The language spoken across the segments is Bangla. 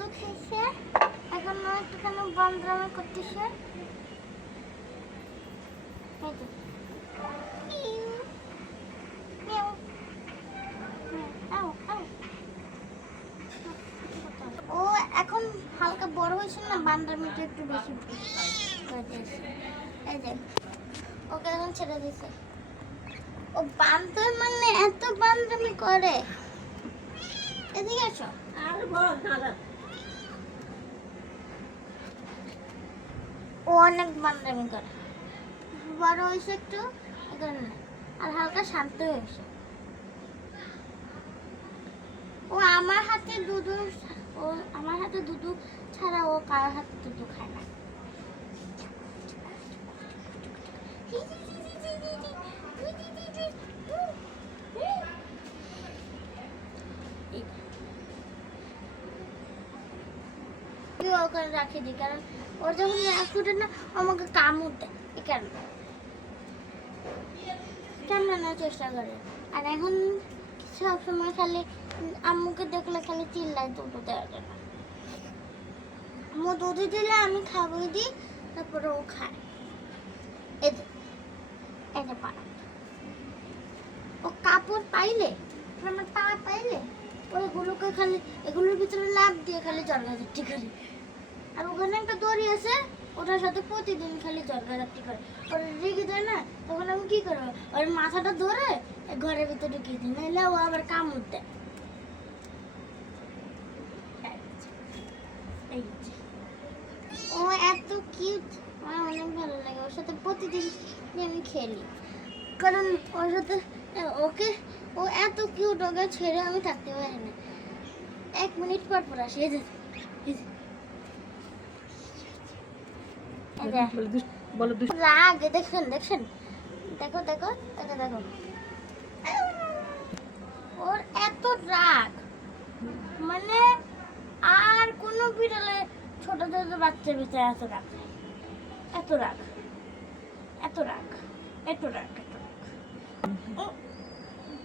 দুধ খেয়েছে, এখন একটুখানি বান্দরামি করতেছে। ও এখন হালকা বড় হয়েছে না, বান্দরামিটা একটু বেশি করতেছে। এই দেখ, ওকে এখন ছেড়ে দিছে। ও বান্দর মানে এত বান্দরামি করে। এদিকে আসো। ও অনেক বান্দরামি করে, বড় হয়েছে একটু আর হালকা শান্ত হয়েছে। ও আমার হাতে দুধ ছাড়া ও কারোর হাতে দুধ খায় না। ওখানে রাখি দিই, কারণ ওর যখন ফুটে না আমাকে কামড় দেয়, এই কারণে কামড়ানোর চেষ্টা করে। আর এখন সবসময় খালি আম্মুকে দেখলে খালি চিল্লায় দুধ দেওয়ার জন্য। আম্মু দুধ দিলে আমি খাবই দিই, তারপরে ও খায়। এটা পা, ও কাপড় পাইলে, আমার পা পাইলে ওইগুলোকে খালি এগুলোর ভিতরে লাফ দিয়ে খালি জড়াজড়ি করে। আর ওখানে একটা দড়ি আছে, ওটার সাথে প্রতিদিন খালি জড়াজড়ি করে। ওরা রেগে যায় না, তখন আমি কি করবো, ওর মাথাটা ধরে ঘরের ভিতরে ঢুকিয়ে দিই, নাহলে ও আবার কামড় দেয়। ও এত কিউট, আমার অনেক ভালো লাগে। ওর সাথে প্রতিদিন আমি খেলি, কারণ ওর সাথে ও এত কিউট, ওকে ছেড়ে আমি থাকতে পারি না। 1 মিনিট পর পর আসি। রাগ দেখছেন, দেখো এটা দেখো, ওর এত রাগ, মানে আর কোনো বিড়ালে ছোট বাচ্চার ভিতরে এত রাগ।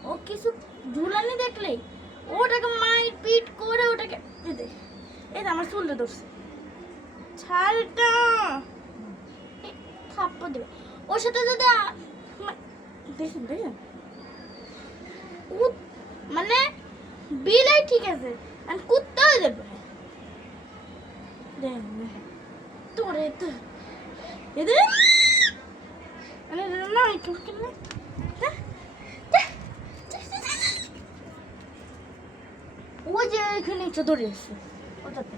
ও কিছু ঝুলানি দেখলেই ওটাকে মাইর পিট করে ওটাকে এই আমার চুলটা ধরছে, ছাড়টা থাপ্পড় দেবে। ওর সাথে যদি দেখেন মানে বিলাই ঠিক আছে, আর কুত্তা হয়ে যাবে। তোরে তো এদের মানে না একটু ও যে এখানে ইচ্ছা ধরে আছে ওটাতে।